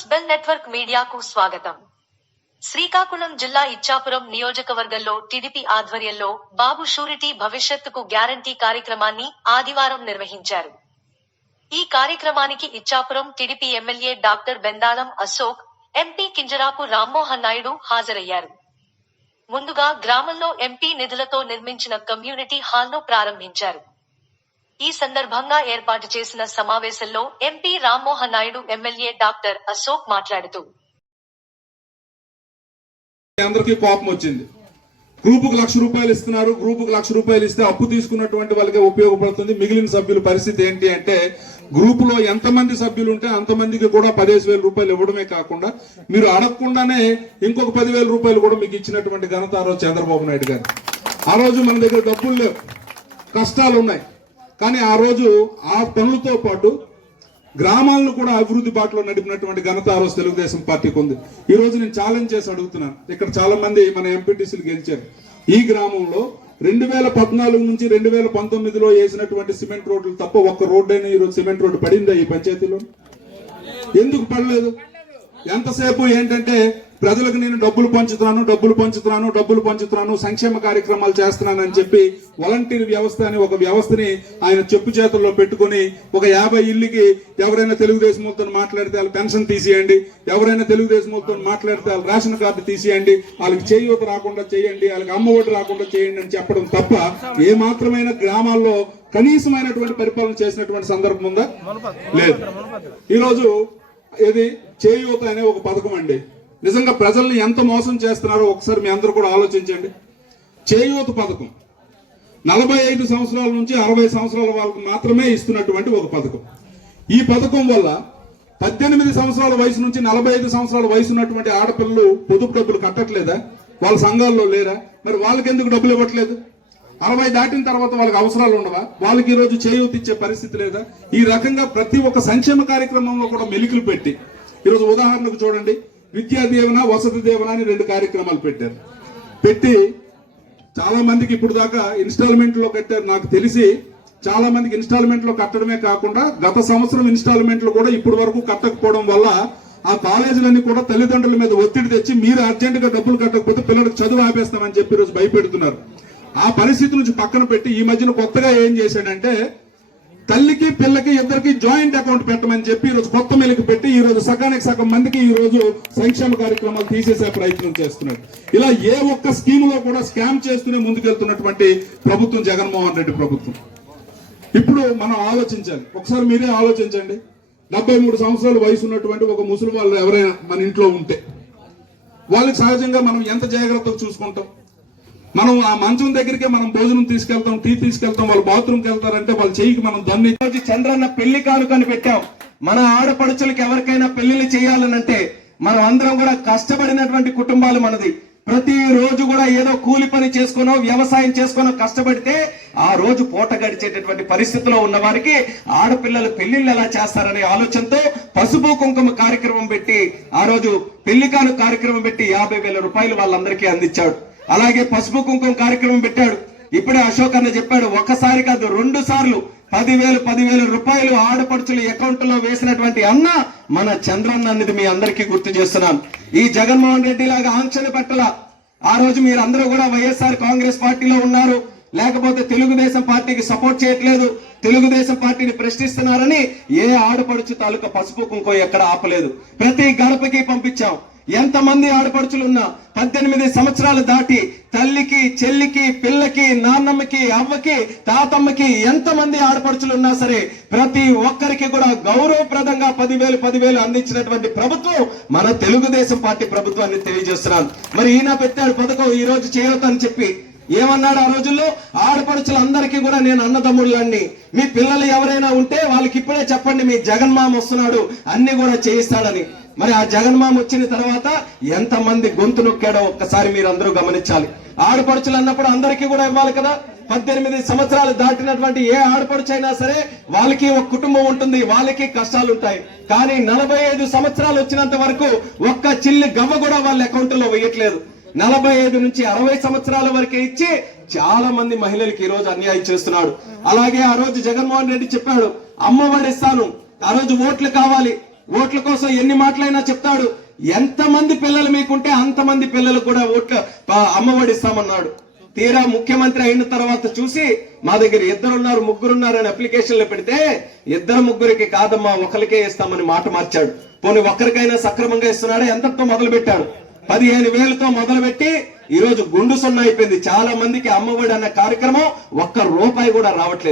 News bell network మీడియాకు స్వాగతం. శ్రీకాకుళం జిల్లా ఇచ్చాపురం నియోజకవర్గంలో టీడీపీ ఆధ్వర్యంలో బాబు షూరిటీ భవిష్యత్తుకు గ్యారంటీ కార్యక్రమాన్ని ఆదివారం నిర్వహించారు. ఈ కార్యక్రమానికి Ichchapuram TDP MLA doctor Bendalam Ashok, MP Kinjarapu Rammohan Naidu హాజరయ్యారు. ముందుగా గ్రామంలో ఎంపీ నిధులతో నిర్మించిన కమ్యూనిటీ హాల్ను ప్రారంభించారు. ఈ సందర్భంగా ఏర్పాటు చేసిన సమావేశంలో MP Rammohan Naidu, MLA doctor Ashok మాట్లాడుతూ, అందరికీ కోపం వచ్చింది. గ్రూపుకు ₹1,00,000 ఇస్తున్నారు. గ్రూపుకు ₹1,00,000 ఇస్తే అప్పు తీసుకున్నటువంటి వాళ్ళకి ఉపయోగపడుతుంది. మిగిలిన సభ్యుల పరిస్థితి ఏంటి అంటే, గ్రూపులో ఎంతమంది సభ్యులు ఉంటే అంతమందికి కూడా ₹15,000 ఇవ్వడమే కాకుండా మీరు అడగకుండానే ఇంకొక ₹10,000 కూడా మీకు ఇచ్చినటువంటి ఘనత ఆ రోజు చంద్రబాబు నాయుడు గారు. ఆ రోజు మన దగ్గర డబ్బులు లేవు, కష్టాలు ఉన్నాయి. కానీ ఆ రోజు ఆ పనులతో పాటు గ్రామాలను కూడా అభివృద్ధి బాటలో నడిపినటువంటి ఘనత ఆ రోజు తెలుగుదేశం పార్టీకి ఉంది. ఈ రోజు నేను ఛాలెంజ్ చేసి అడుగుతున్నాను. ఇక్కడ చాలా మంది మన ఎంపీటీసీలు గెలిచారు. ఈ గ్రామంలో 2014 నుంచి 2019లో వేసినటువంటి సిమెంట్ రోడ్లు తప్ప ఒక్క రోడ్డు అయినా ఈరోజు సిమెంట్ రోడ్డు పడిందా ఈ పంచాయతీలో? ఎందుకు పడలేదు? ఎంతసేపు ఏంటంటే ప్రజలకు నేను డబ్బులు పంచుతున్నాను, సంక్షేమ కార్యక్రమాలు చేస్తున్నానని చెప్పి వాలంటీర్ వ్యవస్థ అని ఒక వ్యవస్థని ఆయన చెప్పు చేతుల్లో పెట్టుకుని ఒక 50 ఇళ్ళకి ఎవరైనా తెలుగుదేశంతో మాట్లాడితే వాళ్ళ పెన్షన్ తీసేయండి, ఎవరైనా తెలుగుదేశంతో మాట్లాడితే వాళ్ళ రేషన్ కార్డు తీసేయండి, వాళ్ళకి చేయూత రాకుండా చేయండి, వాళ్ళకి అమ్మ ఒడి రాకుండా చేయండి అని చెప్పడం తప్ప ఏ మాత్రమైన గ్రామాల్లో కనీసమైనటువంటి పరిపాలన చేసినటువంటి సందర్భం ఉందా? లేదు. ఈరోజు ఇది చేయూత అనే ఒక పథకం అండి. నిజంగా ప్రజల్ని ఎంత మోసం చేస్తున్నారో ఒకసారి మీ అందరూ కూడా ఆలోచించండి. చేయూత పథకం 45 సంవత్సరాల నుంచి 60 సంవత్సరాల వాళ్ళకి మాత్రమే ఇస్తున్నటువంటి ఒక పథకం. ఈ పథకం వల్ల 18 సంవత్సరాల వయసు నుంచి 45 సంవత్సరాల వయసు ఉన్నటువంటి ఆడపిల్లలు పొదుపు డబ్బులు కట్టట్లేదా? వాళ్ళ సంఘాల్లో లేరా? మరి వాళ్ళకి ఎందుకు డబ్బులు ఇవ్వట్లేదు? 60 దాటిన తర్వాత వాళ్ళకి అవసరాలు ఉండవా? వాళ్ళకి ఈ రోజు చేయూత ఇచ్చే పరిస్థితి లేదా? ఈ రకంగా ప్రతి ఒక్క సంక్షేమ కార్యక్రమంలో కూడా మెలికలు పెట్టి ఈరోజు ఉదాహరణకు చూడండి, విద్యా దీవెన, వసతి దీవెన అని 2 కార్యక్రమాలు పెట్టి చాలా మందికి ఇప్పుడు దాకా ఇన్స్టాల్మెంట్ లో కట్టారు. నాకు తెలిసి చాలా మందికి ఇన్స్టాల్మెంట్ లో కట్టడమే కాకుండా గత సంవత్సరం ఇన్స్టాల్మెంట్లు కూడా ఇప్పుడు వరకు కట్టకపోవడం వల్ల ఆ కాలేజీలన్నీ కూడా తల్లిదండ్రుల మీద ఒత్తిడి తెచ్చి మీరు అర్జెంట్ గా డబ్బులు కట్టకపోతే పిల్లలకు చదువు ఆపేస్తామని చెప్పి ఈరోజు భయపెడుతున్నారు. ఆ పరిస్థితి నుంచి పక్కన పెట్టి ఈ మధ్యన కొత్తగా ఏం చేశాడంటే, తల్లికి పిల్లకి ఇద్దరికి జాయింట్ అకౌంట్ పెట్టమని చెప్పి ఈరోజు కొత్త మెలికి పెట్టి ఈరోజు సగానికి సగం మందికి ఈ రోజు సంక్షేమ కార్యక్రమాలు తీసేసే ప్రయత్నం చేస్తున్నాడు. ఇలా ఏ ఒక్క స్కీములో కూడా స్కామ్ చేస్తూనే ముందుకెళ్తున్నటువంటి ప్రభుత్వం జగన్మోహన్ రెడ్డి ప్రభుత్వం. ఇప్పుడు మనం ఆలోచించాలి. ఒకసారి మీరే ఆలోచించండి. 73 సంవత్సరాల వయసు ఉన్నటువంటి ఒక ముసలి వాళ్ళు ఎవరైనా మన ఇంట్లో ఉంటే వాళ్ళకి సహజంగా మనం ఎంత జాగ్రత్తగా చూసుకుంటాం? మనం ఆ మంచం దగ్గరికే మనం భోజనం తీసుకెళ్తాం, టీ తీసుకెళ్తాం, వాళ్ళు బాత్రూమ్కి వెళ్తారంటే వాళ్ళ చెయ్యికి మనం దన్ని. చంద్రన్న పెళ్లి కానుకని పెట్టాం. మన ఆడపడుచులకి ఎవరికైనా పెళ్లిళ్ళు చేయాలనంటే మనం అందరం కూడా కష్టపడినటువంటి కుటుంబాలు మనది. ప్రతి రోజు కూడా ఏదో కూలి పని చేసుకునో వ్యవసాయం చేసుకునో కష్టపడితే ఆ రోజు పూట గడిచేటటువంటి పరిస్థితిలో ఉన్న వారికి ఆడపిల్లలు పెళ్లిళ్ళు ఎలా చేస్తారనే ఆలోచనతో పసుపు కుంకుమ కార్యక్రమం పెట్టి ఆ రోజు పెళ్లి కానుక కార్యక్రమం పెట్టి ₹50,000 వాళ్ళందరికీ అందించాడు. అలాగే పసుపు కుంకుమ కార్యక్రమం పెట్టాడు. ఇప్పుడే అశోక్ అన్న చెప్పాడు, ఒక్కసారి కాదు 2 సార్లు ₹10,000 ఆడపడుచుల అకౌంట్ లో వేసినటువంటి అన్న మన చంద్రన్న అనేది మీ అందరికీ గుర్తు చేస్తున్నాను. ఈ జగన్మోహన్ రెడ్డి లాగా ఆంక్షలు పెట్టల. ఆ రోజు మీరు అందరూ కూడా వైఎస్ఆర్ కాంగ్రెస్ పార్టీలో ఉన్నారు, లేకపోతే తెలుగుదేశం పార్టీకి సపోర్ట్ చేయట్లేదు, తెలుగుదేశం పార్టీని ప్రశ్నిస్తున్నారని ఏ ఆడపడుచు తాలూకా పసుపు కుంకుమ ఎక్కడ ఆపలేదు. ప్రతి గడపకి పంపించాం. ఎంతమంది ఆడపడుచులున్నా 18 సంవత్సరాలు దాటి తల్లికి, చెల్లికి, పిల్లకి, నాన్నమ్మకి, అవ్వకి, తాతమ్మకి ఎంతమంది ఆడపడుచులున్నా సరే ప్రతి ఒక్కరికి కూడా గౌరవప్రదంగా 10,000 అందించినటువంటి ప్రభుత్వం మన తెలుగుదేశం పార్టీ ప్రభుత్వాన్ని తెలియజేస్తున్నాను. మరి ఈయన పెట్టాడు పథకం ఈ రోజు చేయొద్దు అని చెప్పి. ఏమన్నాడు ఆ రోజుల్లో? ఆడపడుచులందరికీ కూడా నేను అన్నదమ్ముళ్ళని, మీ పిల్లలు ఎవరైనా ఉంటే వాళ్ళకి ఇప్పుడే చెప్పండి, మీ జగన్మామ వస్తున్నాడు, అన్ని కూడా చేయిస్తాడని. మరి ఆ జగన్మామ వచ్చిన తర్వాత ఎంతమంది గొంతు నొక్కాడో ఒక్కసారి మీరు అందరూ గమనించాలి. ఆడపడుచులు అన్నప్పుడు అందరికీ కూడా ఇవ్వాలి కదా. 18 సంవత్సరాలు దాటినటువంటి ఏ ఆడపడుచు అయినా సరే వాళ్ళకి ఒక కుటుంబం ఉంటుంది, వాళ్ళకి కష్టాలు ఉంటాయి. కానీ 45 సంవత్సరాలు వచ్చినంత వరకు ఒక్క చిల్లి గవ్వ కూడా వాళ్ళ అకౌంట్ లో వేయట్లేదు. 45 నుంచి 60 సంవత్సరాల వరకే ఇచ్చి చాలా మంది మహిళలకు ఈ రోజు అన్యాయం చేస్తున్నాడు. అలాగే ఆ రోజు జగన్మోహన్ రెడ్డి చెప్పాడు, అమ్మఒడి ఇస్తాను, ఆ రోజు ఓట్లు కావాలి, ఓట్ల కోసం ఎన్ని మాటలైనా చెప్తాడు. ఎంతమంది పిల్లలు మీకుంటే అంతమంది పిల్లలు కూడా అమ్మఒడి ఇస్తామన్నాడు. తీరా ముఖ్యమంత్రి అయిన తర్వాత చూసి మా దగ్గర 2 ఉన్నారు 3 ఉన్నారు అని అప్లికేషన్లు పెడితే 2 3 కాదమ్మా ఒకరికే ఇస్తామని మాట మార్చాడు. పోనీ ఒక్కరికైనా సక్రమంగా ఇస్తున్నాడా? ఎంతతో మొదలు పెట్టాడు? 15,000తో మొదలుపెట్టి ఈ రోజు గుండు సున్నా అయిపోయింది. చాలా మందికి అమ్మఒడి అన్న కార్యక్రమం 1 రూపాయి కూడా రావట్లేదు.